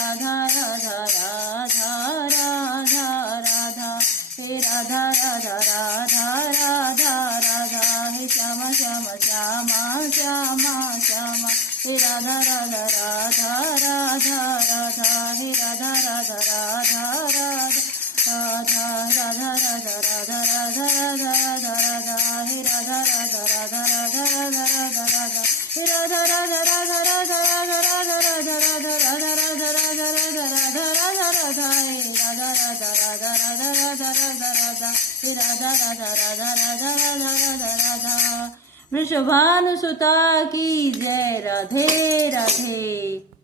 राधा राधा राधा राधा राधा हे राधा राधा राधा राधा राधा हे श्यामा श्यामा श्यामा श्यामा श्यामा हे राधा राधा राधा राधा राधा हे राधा राधा राधा राधा राधा राधा राधा राधा राधा राधा राधा हे राधा राधा राधा राधा राधा राधा राधा हे राधा राधा राधा राधा राधा राधा राधा राधा राधा राधा राधा राधा राधा राधा राधा हे राधा राधा राधा राधा राधा राधा राधा हे राधा राधा राधा राधा राधा राधा राधा वृषभानुसुता की जय राधे राधे।